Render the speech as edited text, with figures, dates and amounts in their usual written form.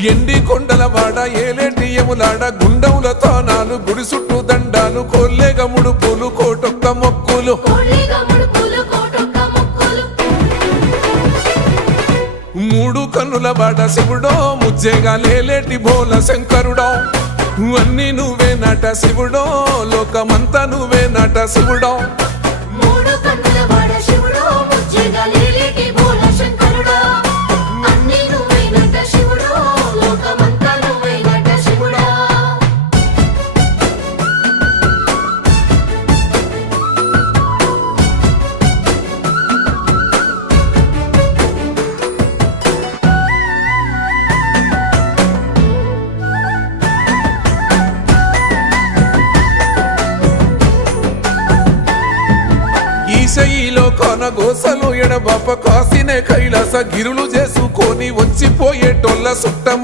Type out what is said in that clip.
ఎండి కొండల వాడ ఏలేటి యములాడ గుండముల తానాలు గుడి చుట్టూ దండాలు కోల్లేగ ముడుపులు కోటొక్క మొక్కులు మూడు కన్నుల వాడ శివుడో ముజ్జేగా లేలేటి బోల శంకరుడో అన్ని నువ్వే నట శివుడో లోకమంతా నువ్వే నట శివుడో ఈశయిలో కొన గోసలు ఎడబాప కాసినే కైలాస గిరులు చేసుకొని వచ్చిపోయేటోళ్ళ సుట్టము